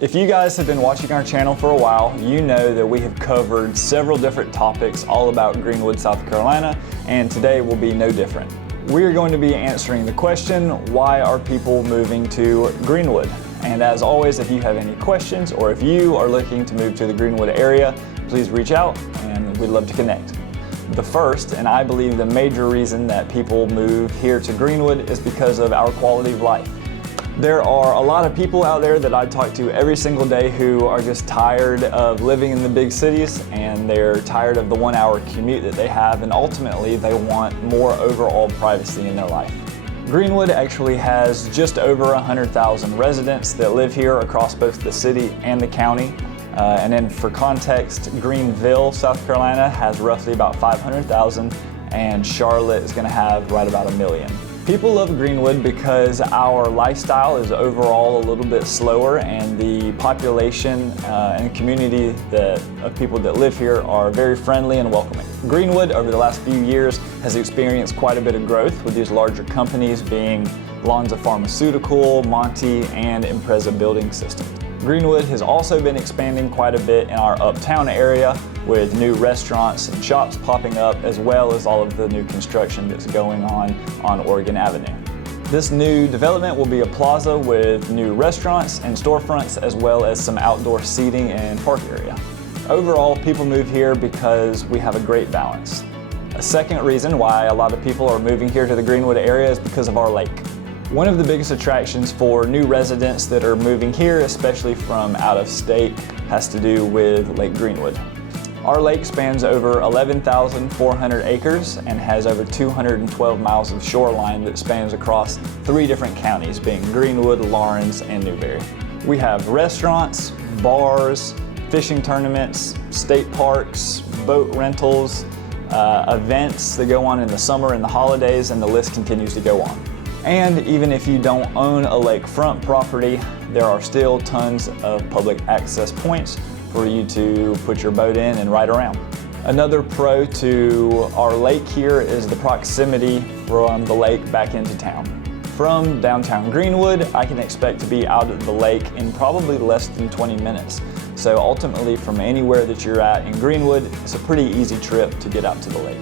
If you guys have been watching our channel for a while, you know that we have covered several different topics all about Greenwood, South Carolina, and today will be no different. We are going to be answering the question, why are people moving to Greenwood? And as always, if you have any questions or if you are looking to move to the Greenwood area, please reach out and we'd love to connect. The first, and I believe the major reason that people move here to Greenwood is because of our quality of life. There are a lot of people out there that I talk to every single day who are just tired of living in the big cities, and they're tired of the 1-hour commute that they have, and ultimately they want more overall privacy in their life. Greenwood actually has just over 100,000 residents that live here across both the city and the county. And then for context, Greenville, South Carolina has roughly about 500,000, and Charlotte is going to have right about 1 million. People love Greenwood because our lifestyle is overall a little bit slower, and the population and community of people that live here are very friendly and welcoming. Greenwood over the last few years has experienced quite a bit of growth, with these larger companies being Lonza Pharmaceutical, Monty, and Impreza Building Systems. Greenwood has also been expanding quite a bit in our uptown area, with new restaurants and shops popping up, as well as all of the new construction that's going on Oregon Avenue. This new development will be a plaza with new restaurants and storefronts, as well as some outdoor seating and park area. Overall, people move here because we have a great balance. A second reason why a lot of people are moving here to the Greenwood area is because of our lake. One of the biggest attractions for new residents that are moving here, especially from out of state, has to do with Lake Greenwood. Our lake spans over 11,400 acres and has over 212 miles of shoreline that spans across 3 different counties, being Greenwood, Lawrence, and Newberry. We have restaurants, bars, fishing tournaments, state parks, boat rentals, events that go on in the summer and the holidays, and the list continues to go on. And even if you don't own a lakefront property, there are still tons of public access points for you to put your boat in and ride around. Another pro to our lake here is the proximity from the lake back into town. From downtown Greenwood, I can expect to be out at the lake in probably less than 20 minutes. So ultimately, from anywhere that you're at in Greenwood, it's a pretty easy trip to get out to the lake.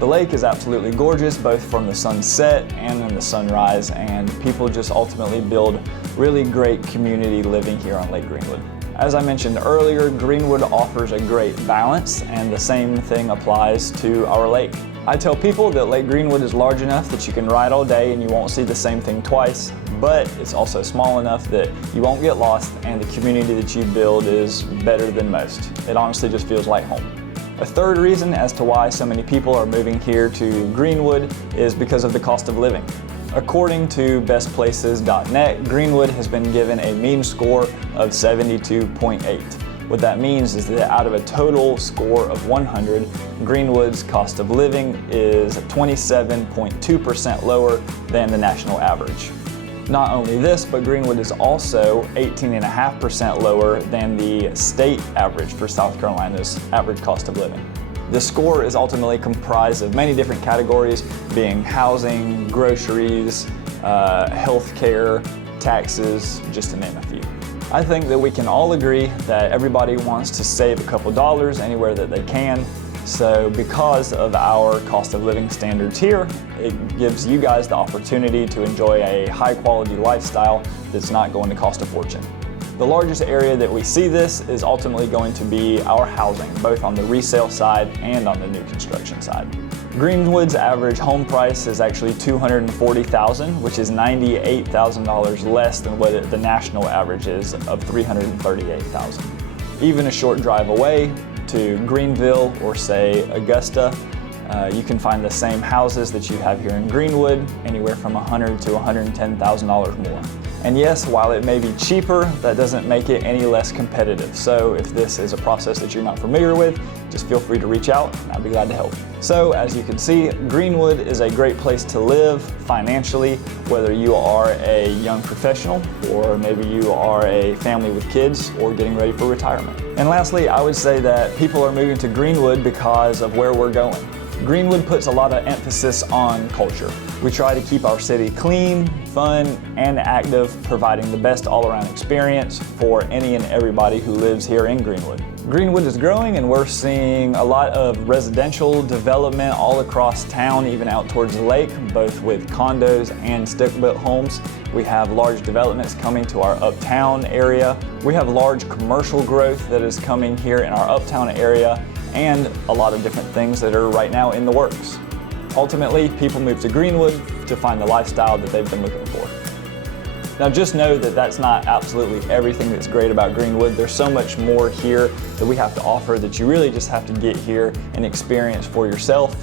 The lake is absolutely gorgeous, both from the sunset and in the sunrise, and people just ultimately build really great community living here on Lake Greenwood. As I mentioned earlier, Greenwood offers a great balance, and the same thing applies to our lake. I tell people that Lake Greenwood is large enough that you can ride all day and you won't see the same thing twice, but it's also small enough that you won't get lost, and the community that you build is better than most. It honestly just feels like home. A third reason as to why so many people are moving here to Greenwood is because of the cost of living. According to bestplaces.net, Greenwood has been given a mean score of 72.8. What that means is that out of a total score of 100, Greenwood's cost of living is 27.2% lower than the national average. Not only this, but Greenwood is also 18.5% lower than the state average for South Carolina's average cost of living. The score is ultimately comprised of many different categories, being housing, groceries, healthcare, taxes, just to name a few. I think that we can all agree that everybody wants to save a couple dollars anywhere that they can. So because of our cost of living standards here, it gives you guys the opportunity to enjoy a high quality lifestyle that's not going to cost a fortune. The largest area that we see this is ultimately going to be our housing, both on the resale side and on the new construction side. Greenwood's average home price is actually $240,000, which is $98,000 less than what the national average is of $338,000. Even a short drive away to Greenville or say Augusta, you can find the same houses that you have here in Greenwood, anywhere from $100,000 to $110,000 more. And yes, while it may be cheaper, that doesn't make it any less competitive. So if this is a process that you're not familiar with, just feel free to reach out and I'll be glad to help. So as you can see, Greenwood is a great place to live financially, whether you are a young professional or maybe you are a family with kids or getting ready for retirement. And lastly, I would say that people are moving to Greenwood because of where we're going. Greenwood puts a lot of emphasis on culture. We try to keep our city clean, fun, and active, providing the best all-around experience for any and everybody who lives here in Greenwood. Greenwood is growing, and we're seeing a lot of residential development all across town, even out towards the lake, both with condos and stick-built homes. We have large developments coming to our uptown area. We have large commercial growth that is coming here in our uptown area, and a lot of different things that are right now in the works. Ultimately, people move to Greenwood to find the lifestyle that they've been looking for. Now just know that that's not absolutely everything that's great about Greenwood. There's so much more here that we have to offer that you really just have to get here and experience for yourself.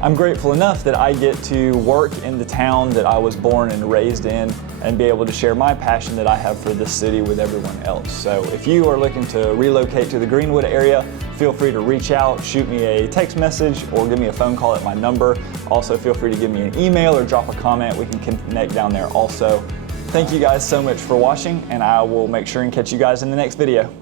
I'm grateful enough that I get to work in the town that I was born and raised in and be able to share my passion that I have for this city with everyone else. So if you are looking to relocate to the Greenwood area, feel free to reach out, shoot me a text message, or give me a phone call at my number. Also, feel free to give me an email or drop a comment. We can connect down there also. Thank you guys so much for watching, and I will make sure and catch you guys in the next video.